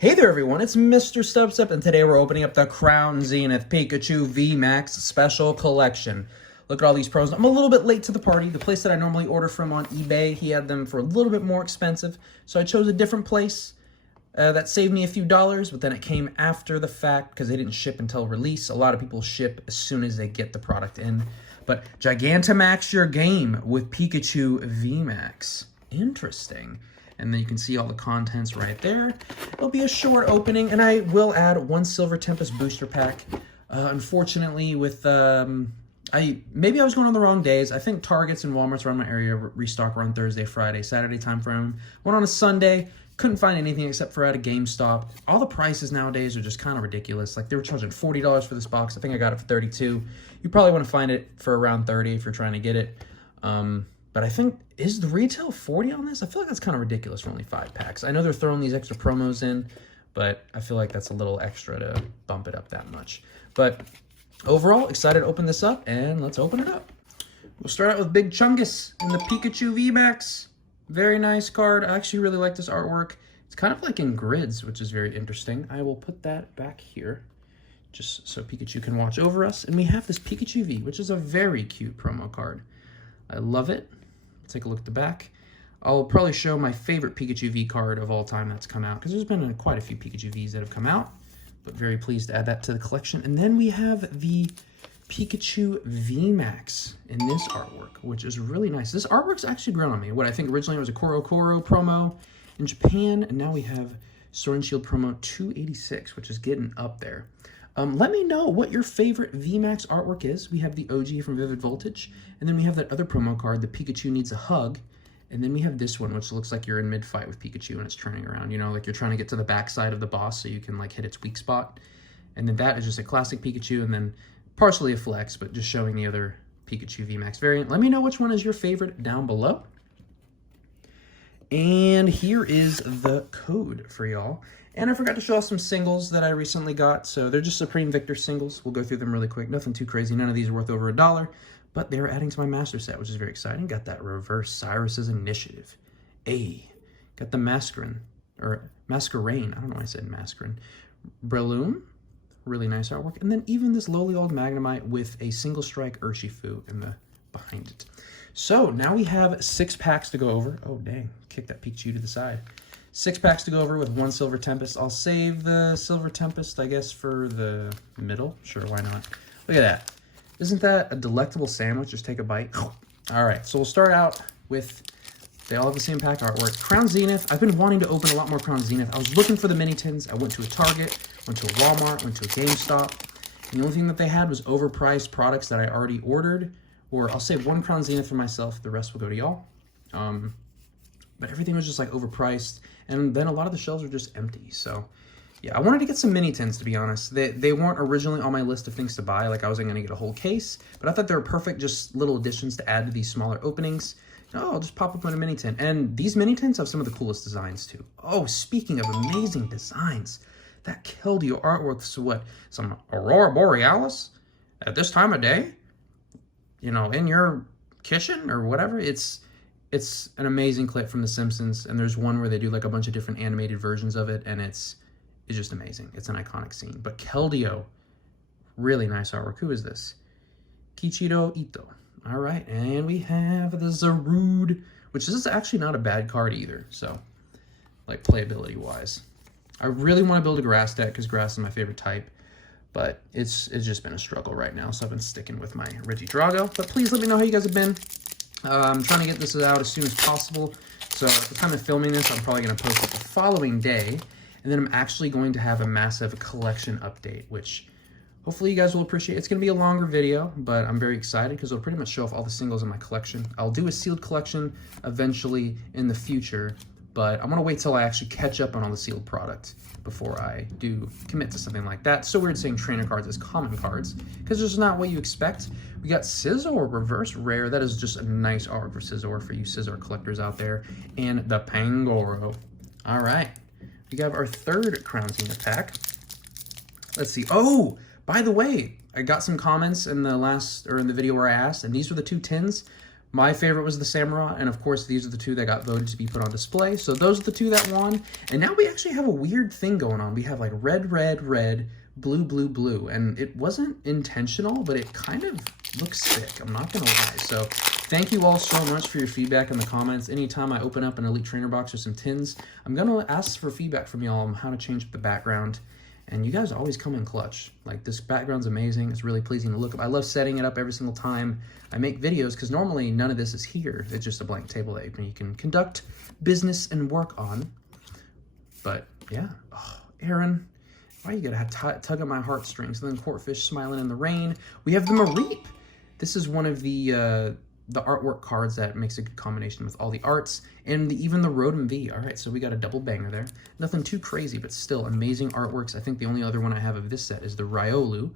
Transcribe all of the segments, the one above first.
Hey there everyone, it's MisterStubstep, and today we're opening up the Crown Zenith Pikachu VMAX Special Collection. Look at all these pros. I'm a little bit late to the party. The place that I normally order from on eBay, he had them for a little bit more expensive, so I chose a different place. That saved me a few dollars, but then it came after the fact because they didn't ship until release. A lot of people ship as soon as they get the product in. But Gigantamax your game with Pikachu VMAX. Interesting. And then you can see all the contents right there. It'll be a short opening, and I will add one Silver Tempest booster pack. Unfortunately, with maybe I was going on the wrong days. I think Targets and Walmarts around my area restock around Thursday, Friday, Saturday time frame. Went on a Sunday, couldn't find anything except for at a GameStop. All the prices nowadays are just kind of ridiculous. Like, they were charging $40 for this box. I think I got it for $32. You probably want to find it for around $30 if you're trying to get it. But I think, is the retail $40 on this? I feel like that's kind of ridiculous for only 5 packs. I know they're throwing these extra promos in, but I feel like that's a little extra to bump it up that much. But overall, excited to open this up, and let's open it up. We'll start out with Big Chungus in the Pikachu VMAX. Very nice card. I actually really like this artwork. It's kind of like in grids, which is very interesting. I will put that back here just so Pikachu can watch over us. And we have this Pikachu V, which is a very cute promo card. I love it. Take a look at the back. I'll probably show my favorite Pikachu V card of all time that's come out, because there's been quite a few Pikachu Vs that have come out, but very pleased to add that to the collection. And then we have the Pikachu VMAX in this artwork, which is really nice. This artwork's actually grown on me. What I think originally was a Koro promo in Japan, and now we have Sword and Shield promo 286, which is getting up there. Let me know what your favorite VMAX artwork is. We have the OG from Vivid Voltage, and then we have that other promo card, the Pikachu Needs a Hug, and then we have this one, which looks like you're in mid-fight with Pikachu and it's turning around, you know, like you're trying to get to the backside of the boss so you can, like, hit its weak spot. And then that is just a classic Pikachu, and then partially a flex, but just showing the other Pikachu VMAX variant. Let me know which one is your favorite down below. And here is the code for y'all. And I forgot to show off some singles that I recently got. So they're just Supreme Victor singles. We'll go through them really quick. Nothing too crazy. None of these are worth over $1. But they're adding to my master set, which is very exciting. Got that Reverse Cyrus's Initiative. Got the Masquerain. I don't know why I said Masquerain. Breloom. Really nice artwork. And then even this lowly old Magnemite with a single strike Urshifu in the behind it. So now we have 6 packs to go over. Oh, dang. Kick that Pikachu to the side. 6 packs to go over with 1 Silver Tempest. I'll save the Silver Tempest, I guess, for the middle. Sure, why not? Look at that. Isn't that a delectable sandwich? Just take a bite. All right, so we'll start out with, they all have the same pack artwork. Crown Zenith. I've been wanting to open a lot more Crown Zenith. I was looking for the mini tins. I went to a Target, went to a Walmart, went to a GameStop. And the only thing that they had was overpriced products that I already ordered. Or I'll save 1 Crown Zenith for myself. The rest will go to y'all. But everything was just like overpriced, and then a lot of the shelves were just empty. So yeah, I wanted to get some mini tins, to be honest. They weren't originally on my list of things to buy. Like, I wasn't going to get a whole case, but I thought they were perfect, just little additions to add to these smaller openings. Oh, I'll just pop up on a mini tin. And these mini tins have some of the coolest designs too. Oh, speaking of amazing designs, that Keldeo artwork's what, some Aurora Borealis at this time of day, you know, in your kitchen or whatever. It's an amazing clip from The Simpsons, and there's one where they do like a bunch of different animated versions of it, and it's just amazing. It's an iconic scene. But Keldeo, really nice artwork. Who is this? Kichiro Ito. All right, and we have the Zarude, which is actually not a bad card either, so, like, playability-wise. I really want to build a grass deck because grass is my favorite type, but it's just been a struggle right now, so I've been sticking with my Regidrago. But please let me know how you guys have been. I'm trying to get this out as soon as possible. So at the time of filming this, I'm probably going to post it the following day. And then I'm actually going to have a massive collection update, which hopefully you guys will appreciate. It's going to be a longer video, but I'm very excited because it'll pretty much show off all the singles in my collection. I'll do a sealed collection eventually in the future, but I'm going to wait till I actually catch up on all the sealed product before I do commit to something like that. It's so weird saying trainer cards as common cards because it's not what you expect. We got Scizor Reverse Rare. That is just a nice art for Scizor, for you Scizor collectors out there. And the Pangoro. All right. We have our 3rd Crown Zenith pack. Let's see. Oh, by the way, I got some comments in the in the video where I asked, and these were the 2 tins. My favorite was the Samurai, and of course these are the two that got voted to be put on display. So those are the two that won. And now we actually have a weird thing going on. We have like red, red, red, blue, blue, blue. And it wasn't intentional, but it kind of looks sick. I'm not gonna lie. So thank you all so much for your feedback in the comments. Anytime I open up an Elite Trainer box or some tins, I'm gonna ask for feedback from y'all on how to change up the background. And you guys always come in clutch. Like, this background's amazing. It's really pleasing to look at. I love setting it up every single time I make videos, because normally none of this is here. It's just a blank table that you can conduct business and work on. But yeah, oh, Aaron, why you gotta tug at my heartstrings? And then Cortfish smiling in the rain. We have the Mareep. This is one of the artwork cards that makes a good combination with all the arts, and even the Rotom V. All right, so we got a double banger there. Nothing too crazy, but still amazing artworks. I think the only other one I have of this set is the Riolu,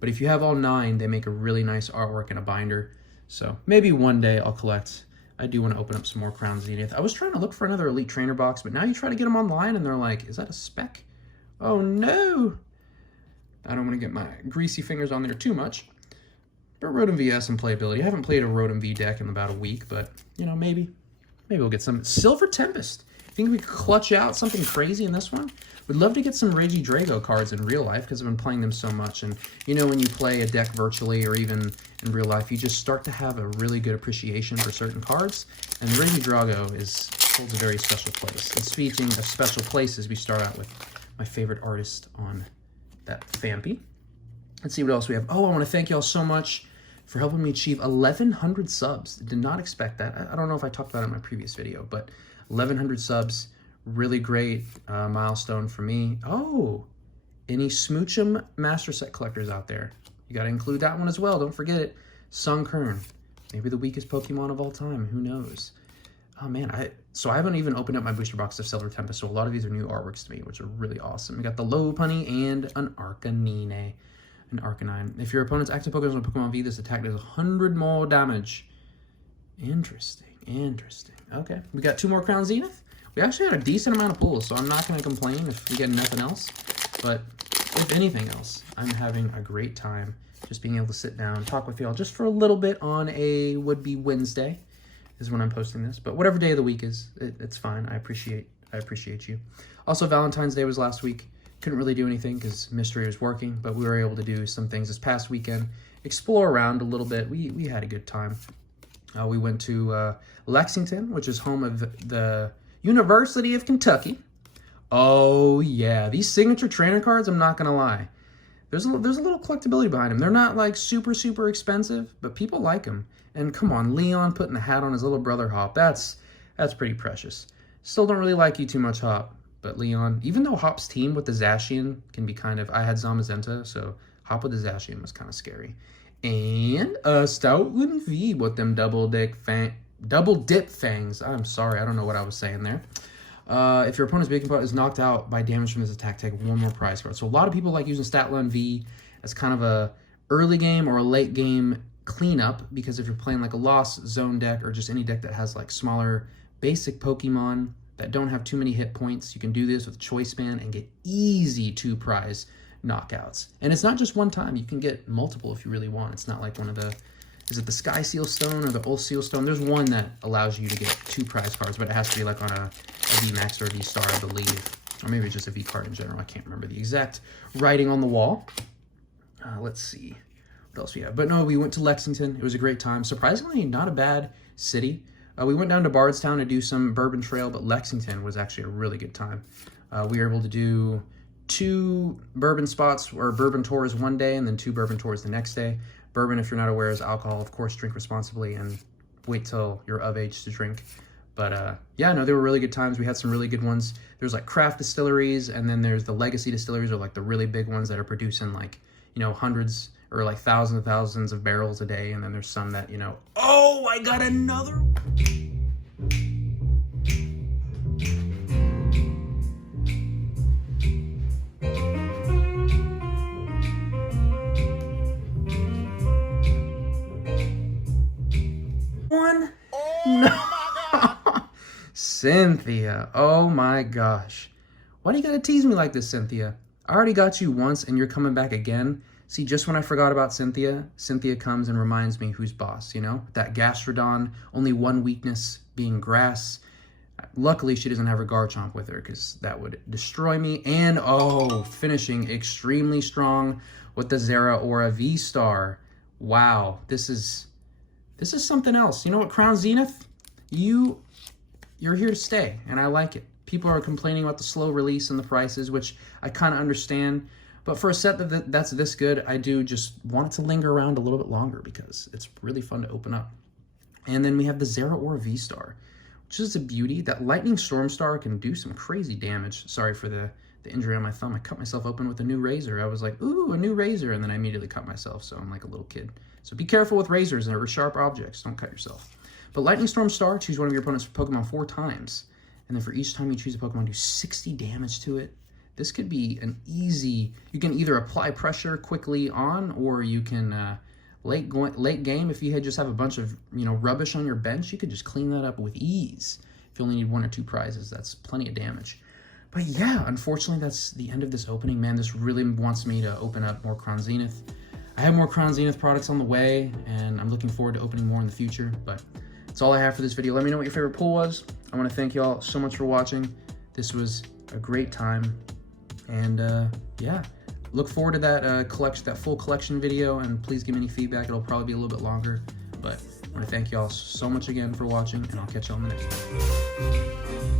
but if you have all 9, they make a really nice artwork in a binder. So maybe one day I'll collect. I do want to open up some more Crown Zenith. I was trying to look for another Elite Trainer box, but now you try to get them online and they're like, is that a spec? Oh no! I don't want to get my greasy fingers on there too much. But Rotom V has some playability. I haven't played a Rotom V deck in about a week, but, you know, maybe we'll get some. Silver Tempest. Think we could clutch out something crazy in this one? Would love to get some Regidrago cards in real life, because I've been playing them so much. And, you know, when you play a deck virtually or even in real life, you just start to have a really good appreciation for certain cards. And Regidrago holds a very special place. And speaking of special places, we start out with my favorite artist on that Phanpy. Let's see what else we have. Oh, I want to thank y'all so much for helping me achieve 1,100 subs. Did not expect that. I don't know if I talked about it in my previous video, but 1,100 subs, really great milestone for me. Oh, any Smoochum Master Set collectors out there? You got to include that one as well. Don't forget it. Sunkern, maybe the weakest Pokemon of all time. Who knows? Oh man, so I haven't even opened up my booster box of Silver Tempest, so a lot of these are new artworks to me, which are really awesome. We got the Lopunny and an Arcanine. An Arcanine. If your opponent's active Pokemon on Pokemon V, this attack does 100 more damage. Interesting, interesting. Okay, we got 2 more Crown Zenith. We actually had a decent amount of pulls, so I'm not going to complain if we get nothing else. But if anything else, I'm having a great time just being able to sit down and talk with y'all just for a little bit on a would-be Wednesday is when I'm posting this. But whatever day of the week is, it's fine. I appreciate you. Also, Valentine's Day was last week. Couldn't really do anything because Mystery was working, but we were able to do some things this past weekend, explore around a little bit. We had a good time. We went to Lexington, which is home of the University of Kentucky. Oh yeah, these signature trainer cards, I'm not gonna lie, there's a little collectability behind them. They're not like super expensive, but people like them. And come on, Leon putting a hat on his little brother Hop, that's pretty precious. Still don't really like you too much, Hop. But Leon, even though Hop's team with the Zacian can be kind of, I had Zamazenta, so Hop with the Zacian was kind of scary. And a Stoutland V with them double dip fangs. I'm sorry, I don't know what I was saying there. If your opponent's big part is knocked out by damage from this attack, take 1 more prize card. So a lot of people like using Statland V as kind of a early game or a late game cleanup, because if you're playing like a Lost Zone deck or just any deck that has like smaller basic Pokemon that don't have too many hit points, you can do this with Choice Band and get easy 2 prize knockouts. And it's not just one time, you can get multiple if you really want. It's not like one of the, is it the Sky Seal Stone or the Old Seal Stone? There's one that allows you to get 2 prize cards, but it has to be like on a VMAX or a V-Star, I believe. Or maybe just a V card in general. I can't remember the exact writing on the wall. Let's see what else we have. But no, we went to Lexington. It was a great time. Surprisingly, not a bad city. We went down to Bardstown to do some Bourbon Trail, but Lexington was actually a really good time. We were able to do 2 bourbon spots or bourbon tours one day and then 2 bourbon tours the next day. Bourbon, if you're not aware, is alcohol. Of course, drink responsibly and wait till you're of age to drink. But yeah, no, they were really good times. We had some really good ones. There's like craft distilleries, and then there's the legacy distilleries, or like the really big ones that are producing like, you know, hundreds or like thousands of barrels a day. And then there's some that, you know, oh, I got another one. No. Cynthia, oh my gosh. Why do you gotta tease me like this, Cynthia? I already got you once and you're coming back again. See, just when I forgot about Cynthia, Cynthia comes and reminds me who's boss, you know? That Gastrodon, only one weakness being grass. Luckily, she doesn't have her Garchomp with her because that would destroy me. And, oh, finishing extremely strong with the Zeraora V-Star. Wow, this is something else. You know what, Crown Zenith? You're here to stay, and I like it. People are complaining about the slow release and the prices, which I kind of understand. But for a set that's this good, I do just want it to linger around a little bit longer because it's really fun to open up. And then we have the Zeraora V-Star, which is a beauty. That Lightning Storm Star can do some crazy damage. Sorry for the injury on my thumb. I cut myself open with a new razor. I was like, ooh, a new razor, and then I immediately cut myself, so I'm like a little kid. So be careful with razors and sharp objects. Don't cut yourself. But Lightning Storm Star, choose one of your opponent's Pokemon 4 times. And then for each time you choose a Pokemon, do 60 damage to it. This could be an easy... You can either apply pressure quickly on, or you can... late game, if you just have a bunch of rubbish on your bench, you could just clean that up with ease. If you only need 1 or 2 prizes, that's plenty of damage. But yeah, unfortunately, that's the end of this opening. Man, this really wants me to open up more Crown Zenith. I have more Crown Zenith products on the way, and I'm looking forward to opening more in the future. But that's all I have for this video. Let me know what your favorite pull was. I want to thank y'all so much for watching. This was a great time. And yeah, look forward to that full collection video, and please give me any feedback. It'll probably be a little bit longer. But I want to thank y'all so much again for watching, and I'll catch y'all in the next one.